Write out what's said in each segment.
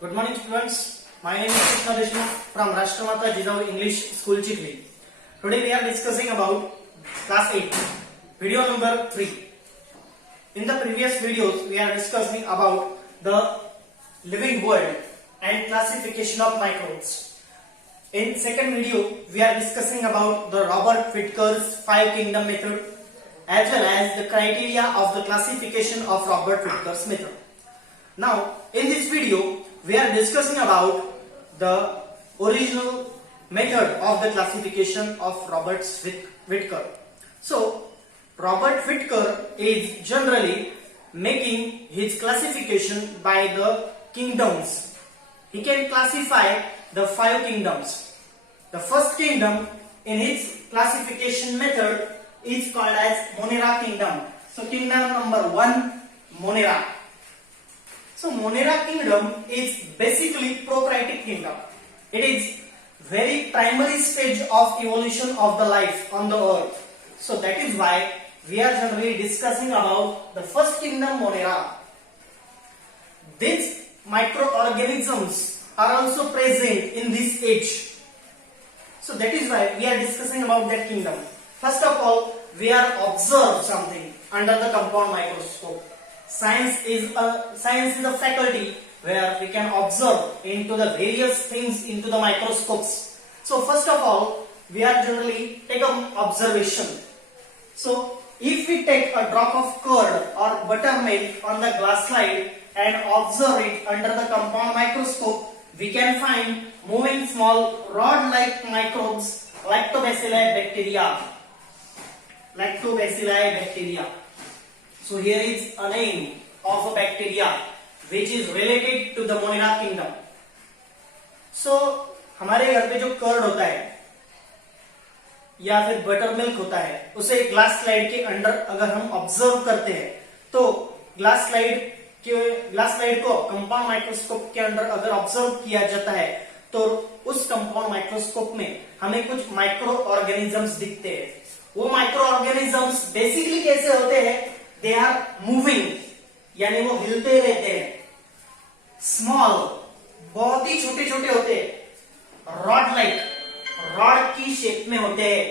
Good morning, students. My name is Krishna Deshmukh from Rashtramatha Jijavu English School, Chikli. Today we are discussing about class 8, video number 3. In the previous videos, we are discussing about the living world and classification of microbes. In second video, we are discussing about the Robert Whittaker's 5 kingdom method as well as the criteria of the classification of Robert Whittaker's method. Now, in this video, we are discussing about the original method of the classification of Robert Whittaker. So, Robert Whittaker is generally making his classification by the kingdoms. He can classify the 5 kingdoms. The first kingdom in his classification method is called as Monera kingdom. So, kingdom number 1, Monera. So Monera kingdom is basically prokaryotic kingdom. It is very primary stage of evolution of the life on the earth. So that is why we are generally discussing about the first kingdom, Monera. These microorganisms are also present in this age. So that is why we are discussing about that kingdom. First of all, we are observe something under the compound microscope. Science is a faculty where we can observe into the various things into the microscopes. So first of all, we are generally take an observation. So if we take a drop of curd or buttermilk on the glass slide and observe it under the compound microscope, we can find moving small rod-like microbes, Lactobacilli bacteria. Lactobacilli bacteria. So here is a name of a bacteria which is related to the Monera kingdom. So हमारे घर पे जो कर्ड होता है या फिर butter milk होता है उसे ग्लास स्लाइड के अंदर अगर हम ऑब्जर्व करते हैं तो ग्लास स्लाइड को कंपाउंड माइक्रोस्कोप के अंदर अगर ऑब्जर्व किया जाता है तो उस कंपाउंड माइक्रोस्कोप में हमें कुछ माइक्रो ऑर्गेनिजम्स दिखते हैं. वो माइक्रो ऑर्गेनिजम्स बेसिकली कैसे होते हैं? They are moving, यानी वो हिलते रहते हैं. स्मॉल, बहुत ही छोटे छोटे होते हैं. रॉड लाइक, रॉड की शेप में होते हैं.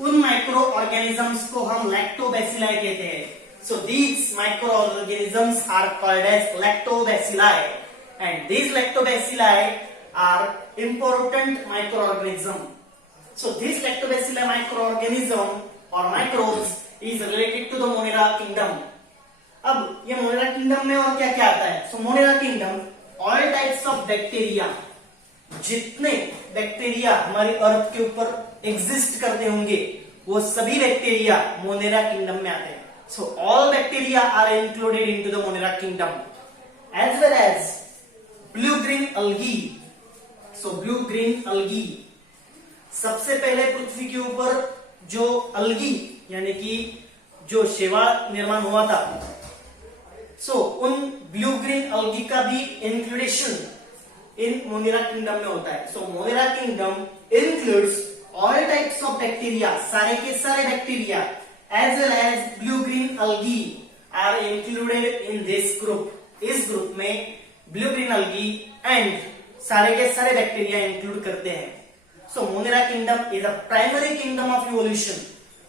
उन माइक्रो ऑर्गेनिजम्स को हम लैक्टोबैसिलाई कहते हैं. So these microorganisms are called as lactobacilli and these lactobacilli are important microorganism. So this lactobacilli microorganism और microbes is related to the Monera kingdom. अब ये Monera kingdom में और क्या क्या आता है? So Monera kingdom, all types of bacteria, जितने बैक्टीरिया हमारी अर्थ के ऊपर एग्जिस्ट करते होंगे वो सभी बैक्टीरिया Monera kingdom में आते हैं. So all bacteria are included into the Monera kingdom, as well as blue-green algae. So blue-green algae, सबसे पहले पृथ्वी के ऊपर जो अलगी यानी कि जो शेवा निर्माण हुआ था, सो उन ब्लू ग्रीन अलगी का भी इंक्लूडेशन इन मोनेरा किंगडम में होता है. So Monera kingdom includes all types of bacteria, सारे के सारे bacteria as well as blue green algae are included in this group. इस ग्रुप में ब्लू ग्रीन अलगी एंड सारे के सारे बैक्टीरिया इंक्लूड करते हैं. So Monera kingdom is a primary kingdom of evolution.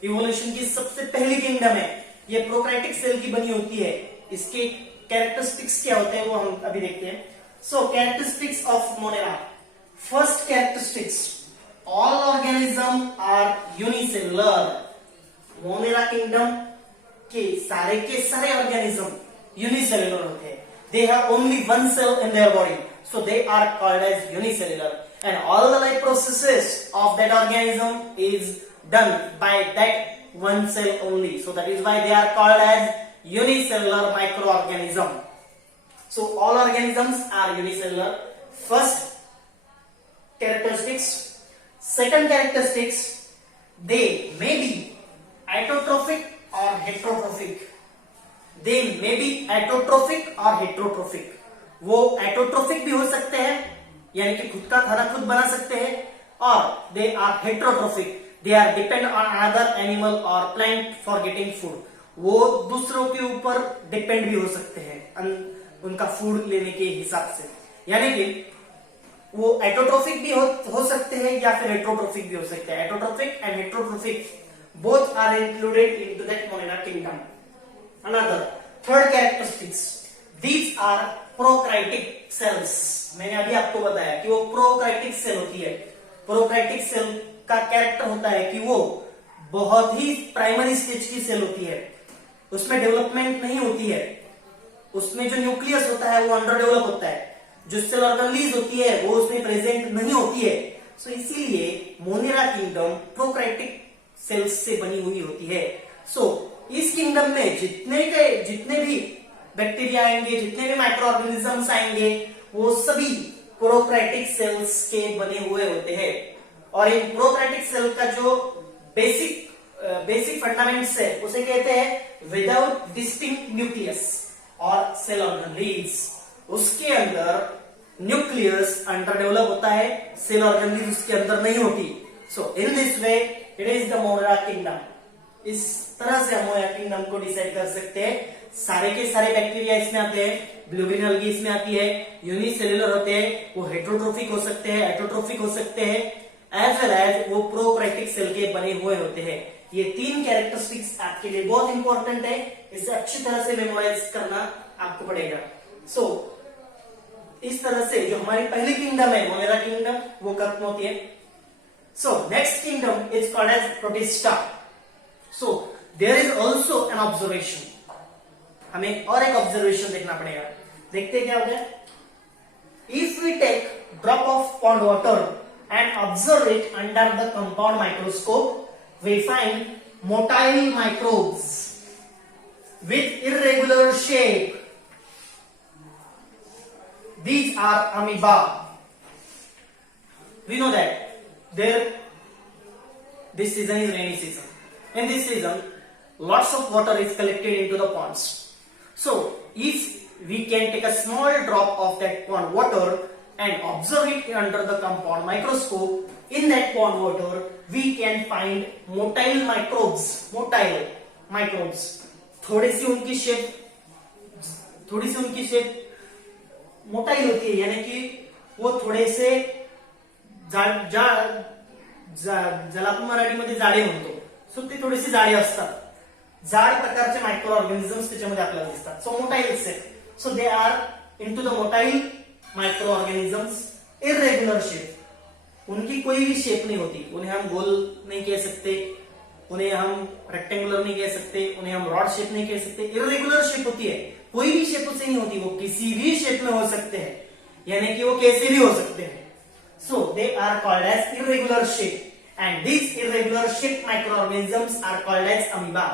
Evolution की सबसे पहली किंगडम है. ये प्रोकैरियोटिक सेल की बनी होती है. इसके कैरेक्टरिस्टिक्स क्या होते हैं वो हम अभी देखते हैं. So characteristics of Monera. First characteristics, all organism are unicellular. Monera kingdom के सारे ऑर्गेनिज्म यूनिसेलुलर होते हैं. They have only one cell in their body, so they are called as unicellular. And all the life processes of that organism is done by that one cell only. So that is why they are called as unicellular microorganism. So all organisms are unicellular. First characteristics. Second characteristics, they may be autotrophic or heterotrophic. They may be autotrophic or heterotrophic. वो autotrophic भी हो सकते हैं यानी कि खुद का खाना खुद बना सकते हैं, और they are heterotrophic, they are depend on other animal और प्लांट फॉर गेटिंग फूड. वो दूसरों के ऊपर डिपेंड भी हो सकते हैं. उनका फूड लेने के हिसाब से, यानी कि वो एटोट्रोफिक भी हो सकते हैं या फिर हेट्रोट्रोफिक भी हो सकते हैं. Autotrophic and heterotrophic both are included into that Monera kingdom. Another third characteristics, these are prokaryotic cells. मैंने अभी आपको बताया कि वो प्रोकार्योटिक सेल होती है. प्रोकार्योटिक सेल का कैरेक्टर होता है कि वो बहुत ही प्राइमरी स्टेज की सेल होती है, उसमें डेवलपमेंट नहीं होती है, उसमें जो न्यूक्लियस होता है वो अंडर डेवलप होता है, जो सेल ऑर्गेनलीज होती है वो उसमें प्रेजेंट नहीं होती है. सो इसीलिए मोनेरा किंगडम प्रोकार्योटिक सेल्स से बनी हुई होती है. सो इस किंगडम में जितने भी बैक्टीरिया आएंगे, जितने भी माइक्रो ऑर्गेनिजम्स आएंगे, वो सभी प्रोकार्योटिक सेल्स के बने हुए होते हैं. और इन प्रोकार्योटिक सेल का जो बेसिक फंडामेंट्स है उसे कहते हैं विदाउट डिस्टिंक्ट न्यूक्लियस और सेल ऑर्गेनलीज. उसके अंदर न्यूक्लियस अंडर डेवलप होता है, सेल ऑर्गेनलीज उसके अंदर नहीं होती. So in this way it is the Monera kingdom. इस तरह से हम मोनेरा किंगडम को डिसाइड कर सकते हैं. सारे के सारे बैक्टीरिया इसमें आते हैं, ब्लूबिन अलगी इसमें आती है, यूनिसेल्युलर होते हैं, वो हेट्रोट्रोफिक हो सकते हैं, एटोट्रोफिक हो सकते हैं, एज वेल एज वो प्रोकार्योटिक सेल के बने हुए होते हैं. ये तीन कैरेक्टरिस्टिक्स आपके लिए बहुत इंपॉर्टेंट है, इसे अच्छी तरह से मेमोराइज करना आपको पड़ेगा. सो इस तरह से जो हमारी पहली किंगडम है मोनेरा किंगडम वो खत्म होती है. So next kingdom is called as Protista. So there is also an observation. हमें और एक ऑब्जर्वेशन देखना पड़ेगा. देखते हैं क्या हो गया. If we take drop of pond water and observe it under the compound microscope, we find motile microbes with irregular shape. These are amoeba. We know that this season is rainy season. In this season, lots of water is collected into the ponds. So, if we can take a small drop of that pond water and observe it under the compound microscope, in that pond water, we can find motile microbes. Motile microbes. थोड़ी सी उनकी shape motile होती है, यानी कि वो थोडे से ज्याला आपण मराठीमध्ये जाडे म्हणतो. सो ते थोडेसे जाडे असतात, जाड प्रकारचे मायक्रो ऑर्गॅनिझम्स त्याच्यामध्ये आपल्याला दिसतात. So motile cell. So they are into the motile micro organisms. Irregular shape, उनकी कोई भी शेप नहीं होती. उन्हें हम गोल नहीं कह सकते, उन्हें हम रेक्टेंगुलर नहीं कह सकते, उन्हें हम रॉड शेप नहीं कह सकते. इरेगुलर शेप होती है, कोई भी शेप उससे नहीं होती, वो किसी भी शेप में हो सकते हैं, यानी कि वो कैसे भी हो सकते हैं. So they are called as irregular shape, and these irregular shaped microorganisms are called as amoeba.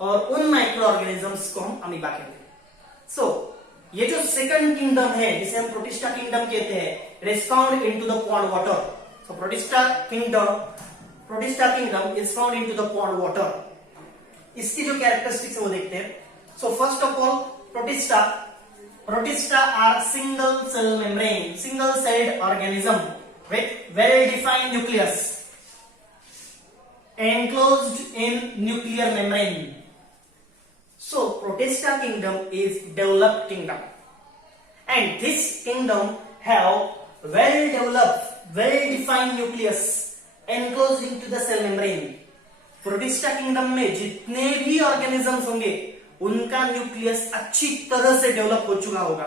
और उन माइक्रोऑर्गेनिजम्स को हम अमीबा कहते हैं. So ये जो सेकंड किंगडम है जिसे हम प्रोटिस्टा किंगडम कहते हैं, it is found into the pond water. So protista kingdom is found into the pond water. इसकी जो कैरेक्टरिस्टिक्स है वो देखते हैं. So first of all, Protista are single-celled organism with well-defined nucleus enclosed in nuclear membrane. So, Protista kingdom is developed kingdom, and this kingdom have well-developed, well-defined nucleus enclosed into the cell membrane. Protista kingdom में जितने भी organisms होंगे उनका न्यूक्लियस अच्छी तरह से डेवलप हो चुका होगा,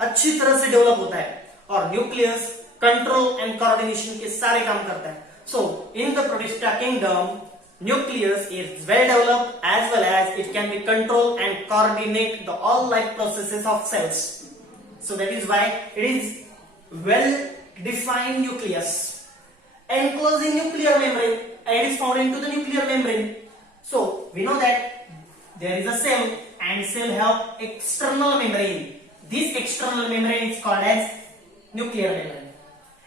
अच्छी तरह से डेवलप होता है, और न्यूक्लियस कंट्रोल एंड कोऑर्डिनेशन के सारे काम करता है. So in the Protista kingdom, nucleus is well developed as well as it can be control and coordinate the all life processes of cells. So that is why it is well defined nucleus enclosed in nuclear membrane and is found into the nuclear membrane. So we know that there is a cell and cell have external membrane. This external membrane is called as nuclear membrane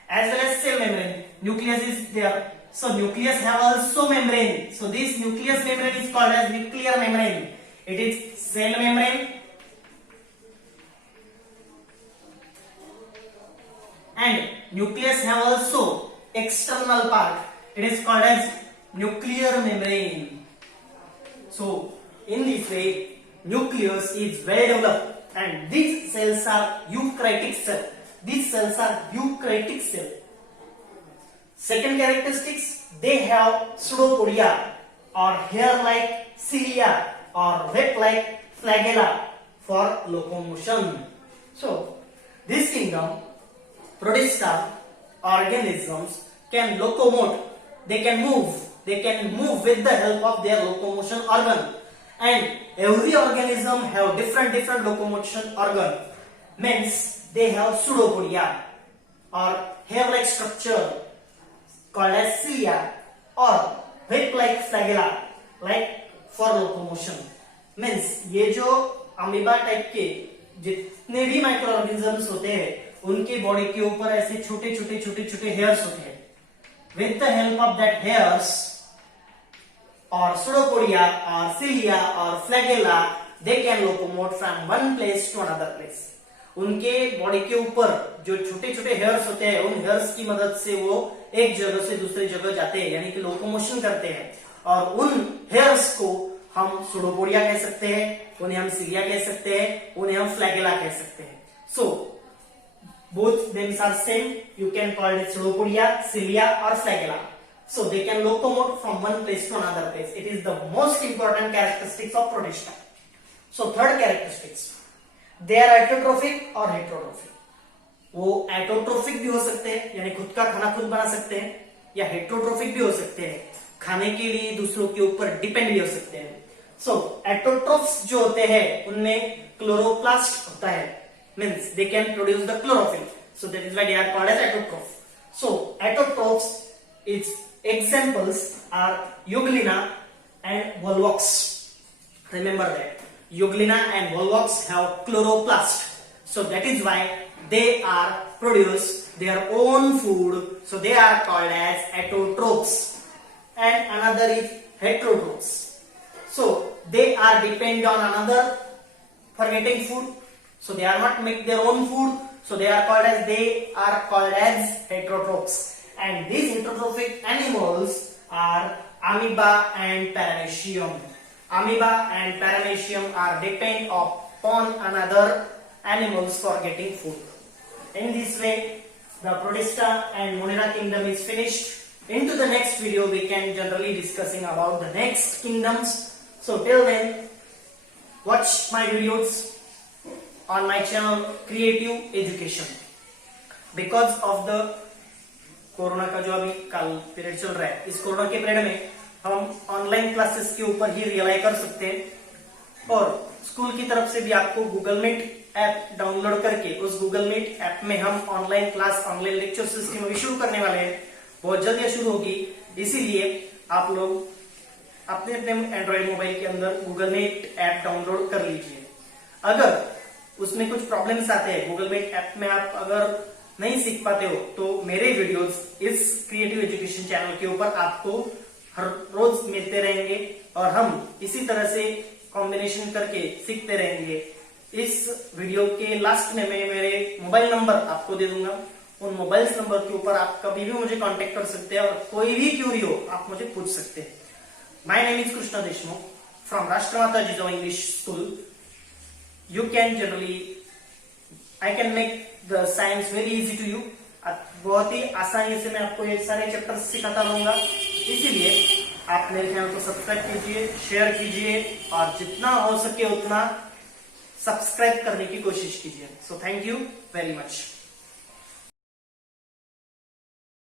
as well as cell membrane. Nucleus is there, so nucleus have also membrane. So this nucleus membrane is called as nuclear membrane. It is cell membrane and nucleus have also external part. It is called as nuclear membrane. So in this way, nucleus is well developed and these cells are eukaryotic cell. These cells are eukaryotic cell. Second characteristics, they have pseudopodia or hair-like cilia or whip-like flagella for locomotion. So this kingdom, Protista organisms can locomote. They can move with the help of their locomotion organ, and every organism have different locomotion organ. Means they have pseudopodia or hair-like structure called as cilia or whip-like flagella like for locomotion. Means ये जो amoeba type के जितने भी micro organisms होते हैं उनके बॉडी के ऊपर ऐसे छोटे छोटे हेयर्स होते हैं. With the help of that hairs or pseudopodia or cilia or flagella, they can locomote from one place to another place. उनके बॉडी के ऊपर जो छोटे छोटे हेयर्स होते हैं उन हेयर्स की मदद से वो एक जगह से दूसरी जगह जाते हैं, यानी कि लोकोमोशन करते हैं. और उन हेयर्स को हम सुडोपोडिया कह सकते हैं, उन्हें हम सिलिया कह सकते हैं, उन्हें हम फ्लैगेला कह सकते हैं. सो both names are same. You can call it pseudopodia, cilia or flagella. So they can locomote from one place to another place. It is the most important characteristics of Protista. So third characteristics, they are autotrophic or heterotrophic. वो एटोट्रोफिक भी हो सकते हैं, यानी खुद का खाना खुद बना सकते हैं, या हेटरोट्रोफिक भी हो सकते हैं, खाने के लिए दूसरों के ऊपर डिपेंड भी हो सकते हैं. सो एटोट्रोफ्स जो होते हैं उनमें क्लोरोप्लास्ट होता है. Means they can produce the chlorophyll, so that is why they are called as autotrophs. So autotrophs, its examples are Euglena and Volvox. Remember that Euglena and Volvox have chloroplast, so that is why they are produce their own food, so they are called as autotrophs. And another is heterotrophs, so they are depend on another for getting food. So they are not make their own food, so they are called as heterotrophs. And these heterotrophic animals are amoeba and paramecium. Amoeba and paramecium are depend upon another animals for getting food. In this way, the Protista and Monera kingdom is finished. Into the next video, we can generally discussing about the next kingdoms. So till then, watch my videos on my channel Creative Education. Because of the corona का जो अभी काल पीरियड चल रहा है, इस कोरोना के पीरियड में हम ऑनलाइन क्लासेस के ऊपर ही रियलाई कर सकते हैं, और स्कूल की तरफ से भी आपको गूगल मीट ऐप डाउनलोड करके उस गूगल मीट ऐप में हम online class, online lecture system अभी शुरू करने वाले हैं. बहुत जल्द ये शुरू होगी, इसीलिए आप लोग अपने अपने एंड्रॉइड मोबाइल के अंदर गूगल मीट ऐप डाउनलोड कर लीजिए. अगर उसमें कुछ प्रॉब्लम्स आते हैं, गूगल मीट ऐप में आप अगर नहीं सीख पाते हो, तो मेरे वीडियोस इस क्रिएटिव एजुकेशन चैनल के ऊपर आपको हर रोज मिलते रहेंगे, और हम इसी तरह से कॉम्बिनेशन करके सीखते रहेंगे. इस वीडियो के लास्ट में मैं मेरे मोबाइल नंबर आपको दे दूंगा. उन मोबाइल नंबर के ऊपर आप कभी भी मुझे कांटेक्ट कर सकते हैं, और कोई भी क्यूरी हो आप मुझे पूछ सकते हैं. My name is Krishna Deshmukh from Rashtramata Jijau English school. You can generally, I can make the science very easy to you. बहुत ही आसानी से मैं आपको ये सारे चैप्टर्स सिखाता रहूंगा, इसीलिए आप मेरे चैनल को सब्सक्राइब कीजिए, शेयर कीजिए, और जितना हो सके उतना सब्सक्राइब करने की कोशिश कीजिए. So thank you very much.